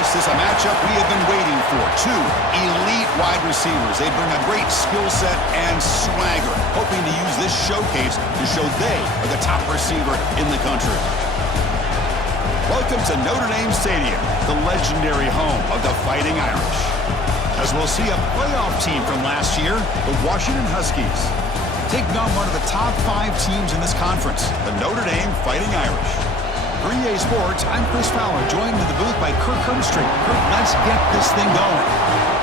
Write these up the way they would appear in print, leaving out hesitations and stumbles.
This is a matchup we have been waiting for. Two elite wide receivers. They bring a great skill set and swagger, hoping to use this showcase to show they are the top receiver in the country. Welcome to Notre Dame Stadium, the legendary home of the Fighting Irish. As we'll see a playoff team from last year, the Washington Huskies, taking on one of the top 5 teams in this conference, the Notre Dame Fighting Irish. For EA Sports, I'm Chris Fowler, joined in the booth by Kirk Herbstreit. Kirk, let's get this thing going.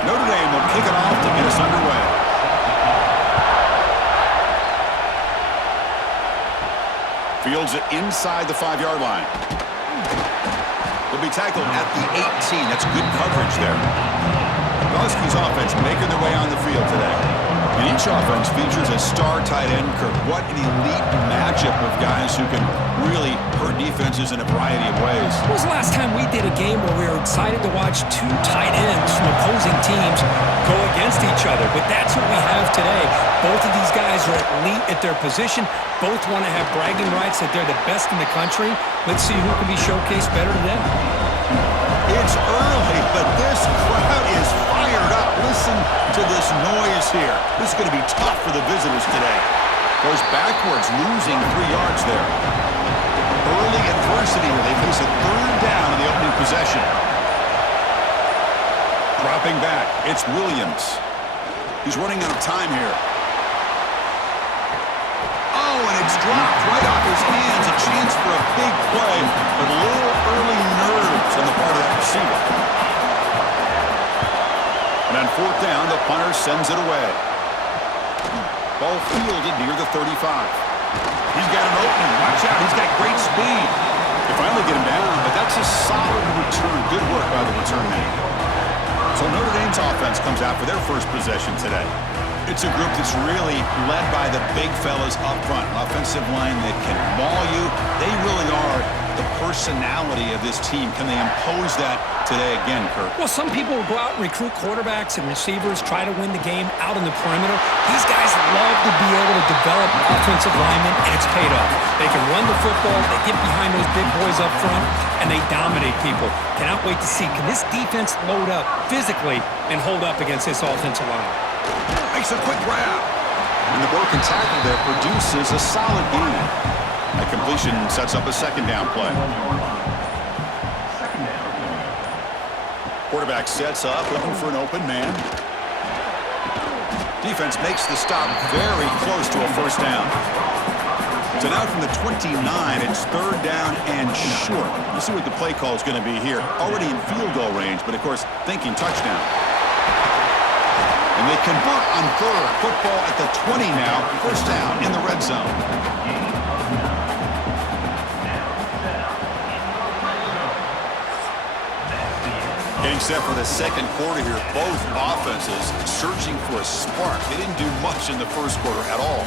Notre Dame will kick it off to get us underway. Fields it inside the 5-yard line. Will be tackled at the 18. That's good coverage there. The Huskies offense making their way on the field today. And each offense features a star tight end. Kirk, what an elite matchup of guys who can really hurt defenses in a variety of ways. When was the last time we did a game where we were excited to watch 2 tight ends from opposing teams go against each other? But that's what we have today. Both of these guys are elite at their position. Both want to have bragging rights that they're the best in the country. Let's see who can be showcased better today. It's early, but this crowd is fired up. Listen to this noise here. This is going to be tough for the visitors today. Goes backwards, losing 3 yards there. Early adversity here. They face a 3rd down in the opening possession. Dropping back, it's Williams. He's running out of time here. Oh, and it's dropped right off his hands. A chance for a big play, but a little early nerves on the part of that receiver. And on 4th down, the punter sends it away. Ball fielded near the 35. He's got an opening. Watch out. He's got great speed. They finally get him down, but that's a solid return. Good work by the return man. So Notre Dame's offense comes out for their first possession today. It's a group that's really led by the big fellas up front. An offensive line that can maul you. They really are the personality of this team. Can they impose that today again, Kirk? Well, some people will go out and recruit quarterbacks and receivers, try to win the game out on the perimeter. These guys love to be able to develop offensive linemen, and it's paid off. They can run the football, they get behind those big boys up front, and they dominate people. Cannot wait to see, can this defense load up physically and hold up against this offensive line? Makes a quick grab. And the broken tackle there produces a solid gain. That completion sets up a 2nd down play. Quarterback sets up, looking for an open man. Defense makes the stop very close to a 1st down. So now from the 29, it's 3rd down and short. Let's see what the play call is going to be here. Already in field goal range, but of course thinking touchdown. And they convert on 3rd. Football at the 20 now. 1st down in the red zone. Getting set for the 2nd quarter here. Both offenses searching for a spark. They didn't do much in the 1st quarter at all.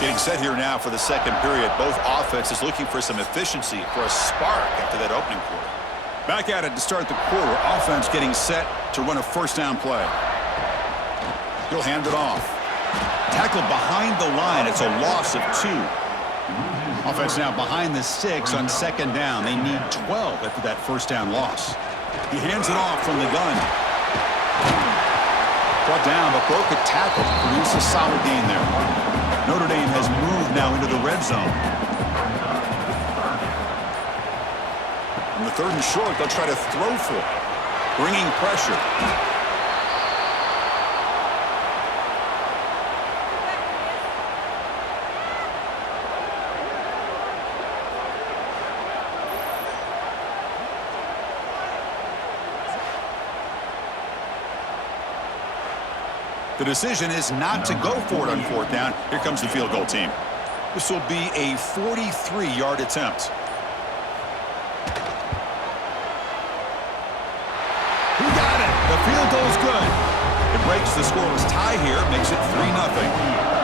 Getting set here now for the 2nd period. Both offenses looking for some efficiency, for a spark after that opening quarter. Back at it to start the quarter. Offense getting set to run a 1st down play. He'll hand it off. Tackled behind the line. It's a loss of 2. Offense now behind the 6 on 2nd down. They need 12 after that 1st down loss. He hands it off from the gun. Brought down, but broke a tackle to produce a solid gain there. Notre Dame has moved now into the red zone. On the 3rd and short, they'll try to throw for it, bringing pressure. The decision is not to go for it on fourth down. Here comes the field goal team. This will be a 43-yard attempt. He got it. The field goal is good. It breaks the scoreless tie here, makes it 3-0.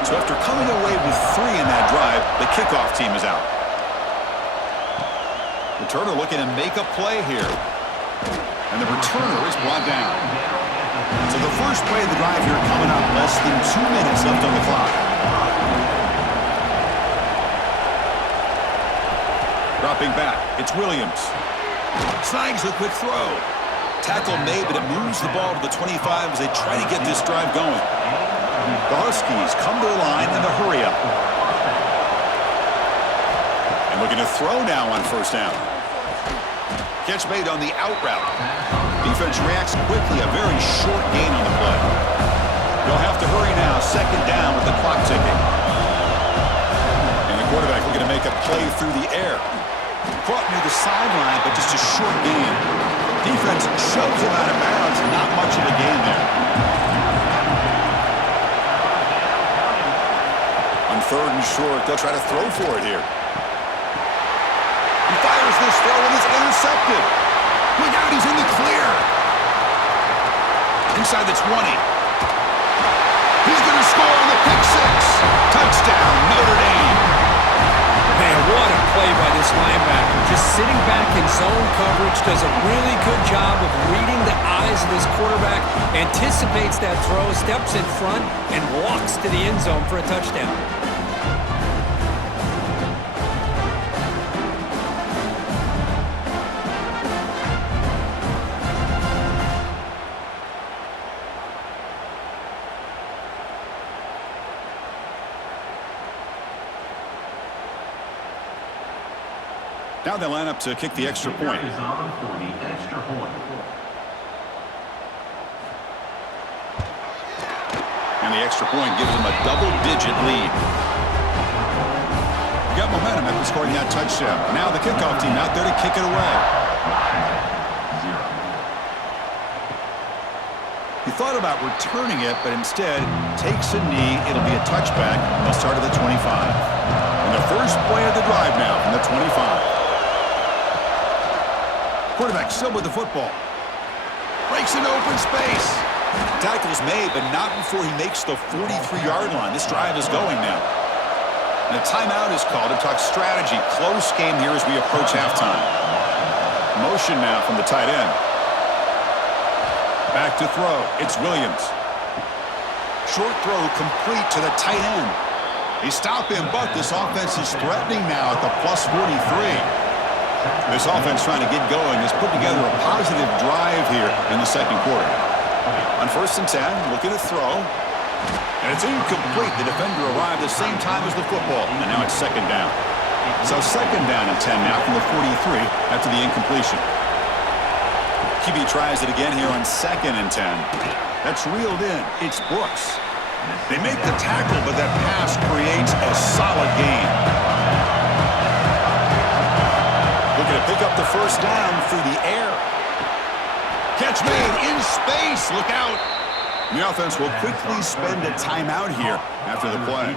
So after coming away with 3 in that drive, the kickoff team is out. Returner looking to make a play here. And the returner is brought down. So the first play of the drive here coming up. Less than 2 minutes left on the clock. Dropping back, it's Williams. Snags a quick throw. Tackle made, but it moves the ball to the 25 as they try to get this drive going. The Huskies come to the line in the hurry up. And looking to throw now on first down. Catch made on the out route. Defense reacts quickly, a very short gain on the play. They'll have to hurry now, second down with the clock ticking. And the quarterback looking to make a play through the air. Caught near the sideline, but just a short gain. Defense shoves him out of bounds, not much of a gain there. On third and short, they'll try to throw for it here. He fires this throw and it's intercepted. Look out, he's in the clear. Inside the 20. He's going to score on the pick six. Touchdown, Notre Dame. Man, what a play by this linebacker. Just sitting back in zone coverage, does a really good job of reading the eyes of this quarterback, anticipates that throw, steps in front, and walks to the end zone for a touchdown. Now they line up to kick the extra point. And the extra point gives them a double-digit lead. Got momentum after scoring that touchdown. Now the kickoff team out there to kick it away. He thought about returning it, but instead takes a knee. It'll be a touchback. They'll start at the 25. And the first play of the drive now from the 25. Quarterback still with the football. Breaks into open space. Tackle's made, but not before he makes the 43-yard line. This drive is going now. And a timeout is called to talk strategy. Close game here as we approach halftime. Motion now from the tight end. Back to throw. It's Williams. Short throw complete to the tight end. They stop him, but this offense is threatening now at the plus 43. This offense trying to get going has put together a positive drive here in the second quarter. On first and 10, looking to throw. And it's incomplete. The defender arrived at the same time as the football. And now it's second down. So second down and 10 now from the 43 after the incompletion. QB tries it again here on second and 10. That's reeled in. It's Brooks. They make the tackle, but that pass creates a solid gain. Looking to pick up the first down through the air. Catch made in space. Look out. The offense will quickly spend a timeout here after the play.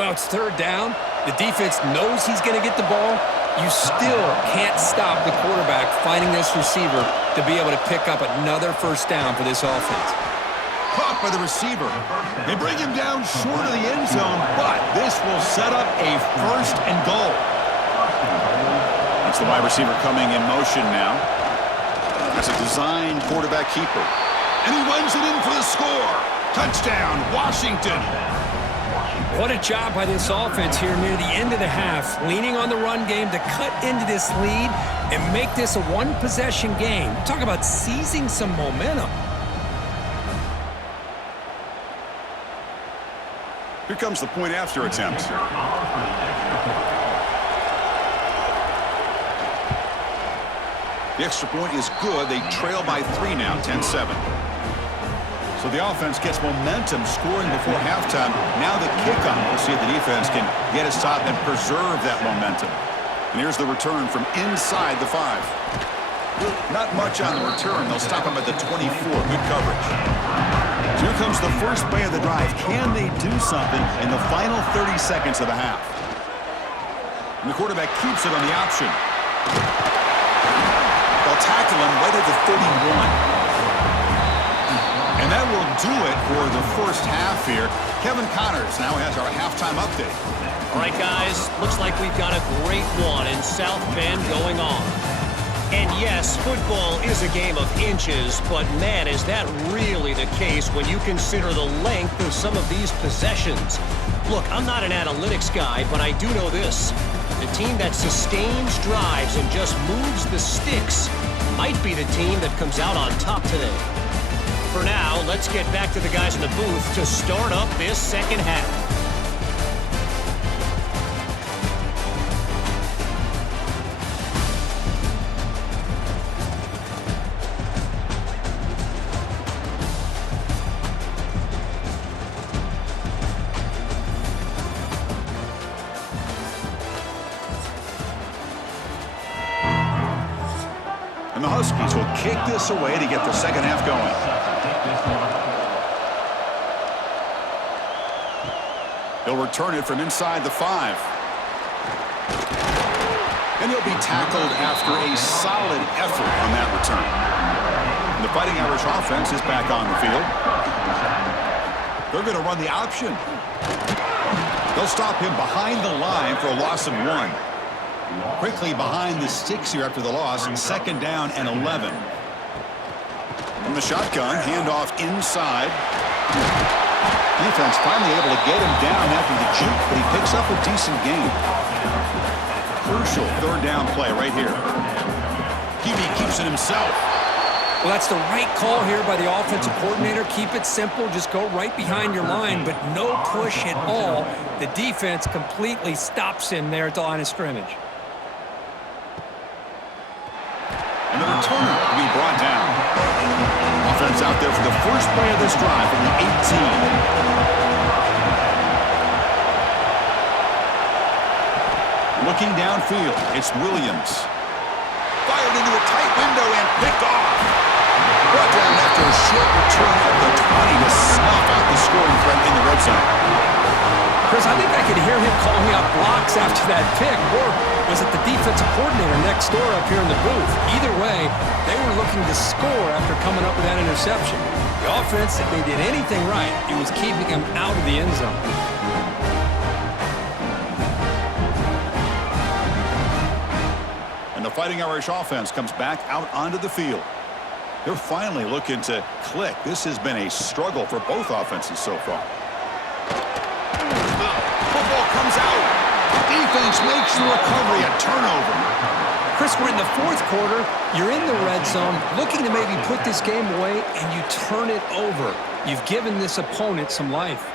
Well, it's third down. The defense knows he's going to get the ball. You still can't stop the quarterback finding this receiver to be able to pick up another first down for this offense. Caught by the receiver. They bring him down short of the end zone, but this will set up a first and goal. That's the wide receiver coming in motion now. That's a design quarterback keeper. And he runs it in for the score. Touchdown, Washington. What a job by this offense here near the end of the half, leaning on the run game to cut into this lead and make this a one-possession game. Talk about seizing some momentum. Here comes the point after attempt. The extra point is good. They trail by 3 now, 10-7. So the offense gets momentum scoring before halftime. Now the kickoff. We'll see if the defense can get a stop and preserve that momentum. And here's the return from inside the 5. Not much on the return. They'll stop him at the 24. Good coverage. Here comes the first play of the drive. Can they do something in the final 30 seconds of the half? And the quarterback keeps it on the option. They'll tackle him right at the 31. And that will do it for the first half here. Kevin Connors now has our halftime update. All right, guys, looks like we've got a great one in South Bend going on. And yes, football is a game of inches, but man, is that really the case when you consider the length of some of these possessions. Look, I'm not an analytics guy, but I do know this. The team that sustains drives and just moves the sticks might be the team that comes out on top today. For now, let's get back to the guys in the booth to start up this second half. And the Huskies will kick this away to get the second half going. He'll return it from inside the 5. And he'll be tackled after a solid effort on that return. And the Fighting Irish offense is back on the field. They're going to run the option. They'll stop him behind the line for a loss of 1. Quickly behind the sticks here after the loss, second down and 11. From the shotgun, handoff inside. Defense finally able to get him down after the juke, but he picks up a decent gain. Crucial third down play right here. QB keeps it himself. Well, that's the right call here by the offensive coordinator. Keep it simple. Just go right behind your line, but no push at all. The defense completely stops him there at the line of scrimmage. And the returner will be brought down. Offense out there for the first play of this drive from the 18. Looking downfield, it's Williams. Fired into a tight window and picked off. Brought down after a short return at the 20 to snuff out the scoring threat in the red zone. Chris, I think I could hear him calling out blocks after that pick, or was it the defensive coordinator next door up here in the booth? Either way, they were looking to score after coming up with that interception. The offense, if they did anything right, it was keeping him out of the end zone. And the Fighting Irish offense comes back out onto the field. They're finally looking to click. This has been a struggle for both offenses so far. Football comes out. Defense makes the recovery, a turnover. Chris, we're in the fourth quarter. You're in the red zone, looking to maybe put this game away, and you turn it over. You've given this opponent some life.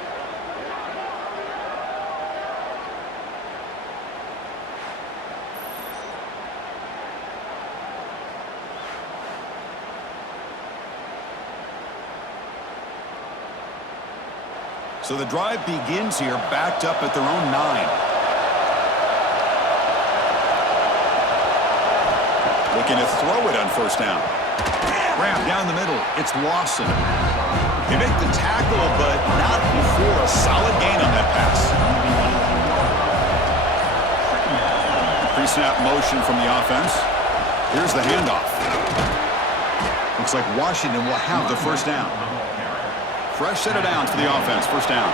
So the drive begins here, backed up at their own 9. Looking to throw it on first down. Ramp down the middle. It's Lawson. They make the tackle, but not before a solid gain on that pass. Pre-snap motion from the offense. Here's the handoff. Looks like Washington will have the first down. Fresh set of downs for the offense. First down.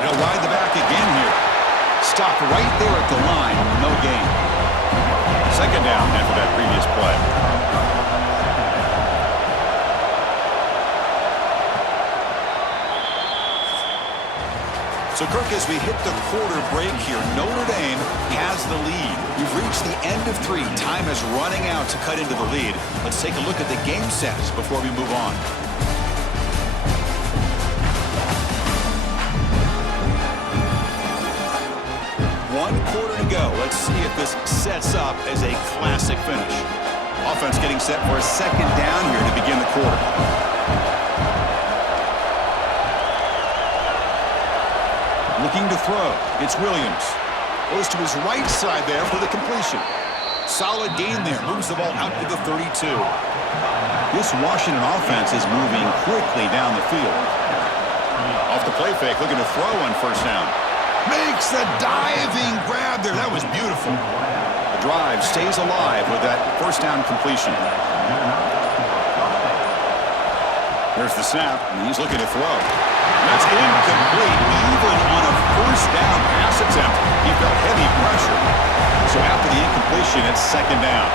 They'll ride the back again here. Stopped right there at the line. No gain. Second down after that previous play. So, Kirk, as we hit the quarter break here, Notre Dame has the lead. We've reached the end of 3. Time is running out to cut into the lead. Let's take a look at the game sets before we move on. One quarter to go. Let's see if this sets up as a classic finish. Offense getting set for a second down here to begin the quarter. Looking to throw. It's Williams. Goes to his right side there for the completion. Solid gain there. Moves the ball out to the 32. This Washington offense is moving quickly down the field. Off the play fake, looking to throw on first down. Makes the diving grab there. That was beautiful. The drive stays alive with that first down completion. There's the snap, and he's looking to throw. That's incomplete. Even on a first down pass attempt, he felt heavy pressure. So after the incompletion, it's second down.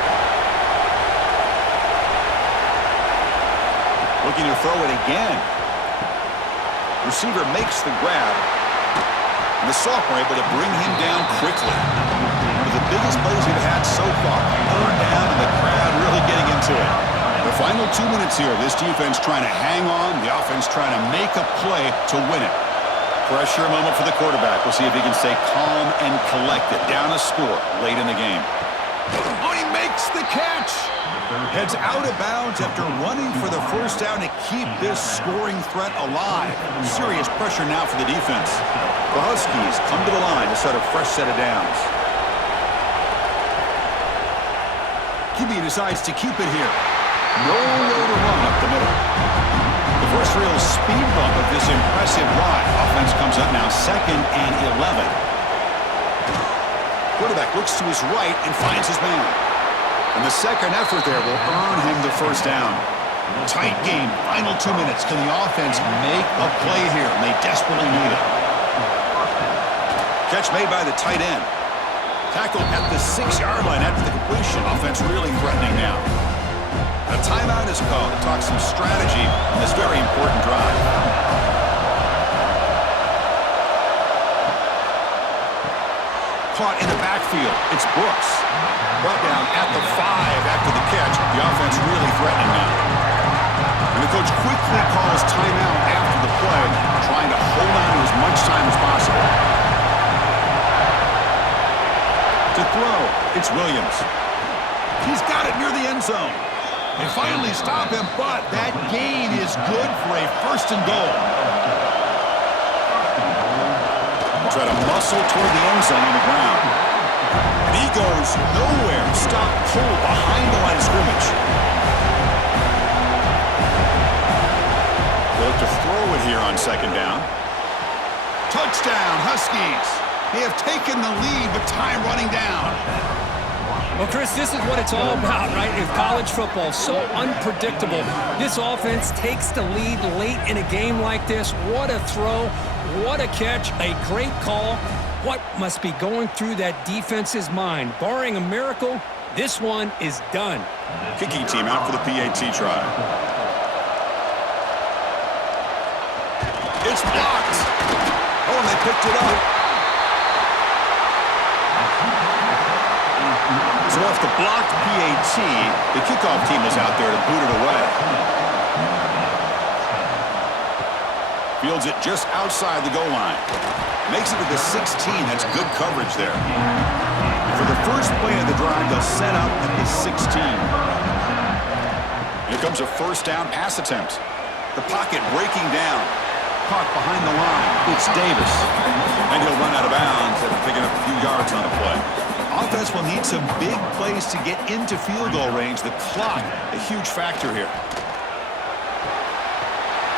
Looking to throw it again. Receiver makes the grab. And the sophomore able to bring him down quickly. One of the biggest plays we've had so far. Third down, and the crowd really getting into it. The final 2 minutes here. This defense trying to hang on. The offense trying to make a play to win it. Pressure moment for the quarterback. We'll see if he can stay calm and collected. Down a score late in the game. Oh, he makes the catch. Heads out of bounds after running for the first down to keep this scoring threat alive. Serious pressure now for the defense. The Huskies come to the line to start a fresh set of downs. QB decides to keep it here. Nowhere to run up the middle. The first real speed bump of this impressive drive. Offense comes up now 2nd and 11. Quarterback looks to his right and finds his man. And the second effort there will earn him the first down. Tight game, final 2 minutes. Can the offense make a play here? And they desperately need it. Catch made by the tight end. Tackle at the 6-yard line after the completion. Offense really threatening now. A timeout is called to talk some strategy in this very important drive. Caught in the backfield. It's Brooks. Brought down at the 5 after the catch. The offense really threatening now. And the coach quickly calls timeout after the play, trying to hold on to as much time as possible. To throw, it's Williams. He's got it near the end zone. They finally stop him, but that gain is good for a first and goal. Try to muscle toward the end zone on the ground. And he goes nowhere. Stop pull behind the line of scrimmage. They'll look to throw it here on second down. Touchdown, Huskies. They have taken the lead with time running down. Well, Chris, this is what it's all about, right? In college football, so unpredictable. This offense takes the lead late in a game like this. What a throw. What a catch. A great call. What must be going through that defense's mind? Barring a miracle, this one is done. Kicking team out for the PAT try. It's blocked. Oh, and they picked it up. So off the blocked PAT, the kickoff team is out there to boot it away. Fields it just outside the goal line. Makes it to the 16. That's good coverage there. For the first play of the drive, they'll set up at the 16. Here comes a first down pass attempt. The pocket breaking down. Caught behind the line. It's Davis. And he'll run out of bounds after picking up a few yards on the play. Offense will need some big plays to get into field goal range. The clock, a huge factor here.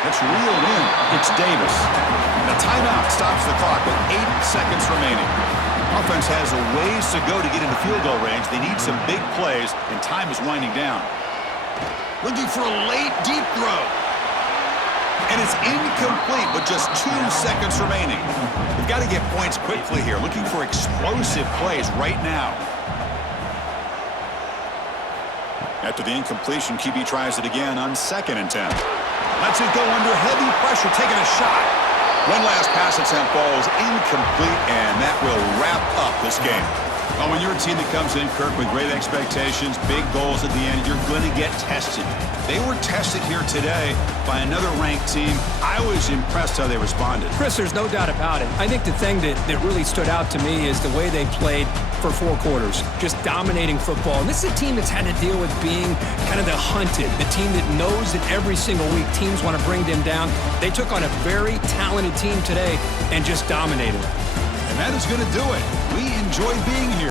That's reeled in. It's Davis. And a timeout stops the clock with 8 seconds remaining. Offense has a ways to go to get into field goal range. They need some big plays, and time is winding down. Looking for a late, deep throw. And it's incomplete with just 2 seconds remaining. They've got to get points quickly here. Looking for explosive plays right now. After the incompletion, QB tries it again on 2nd and 10. Lets it go under heavy pressure, taking a shot. One last pass attempt falls incomplete, and that will wrap up this game. Well, when you're a team that comes in, Kirk, with great expectations, big goals at the end, you're going to get tested. They were tested here today by another ranked team. I was impressed how they responded. Chris, there's no doubt about it. I think the thing that really stood out to me is the way they played for 4 quarters, just dominating football. And this is a team that's had to deal with being kind of the hunted, the team that knows that every single week teams want to bring them down. They took on a very talented team today and just dominated. And that is going to do it. We enjoy being here.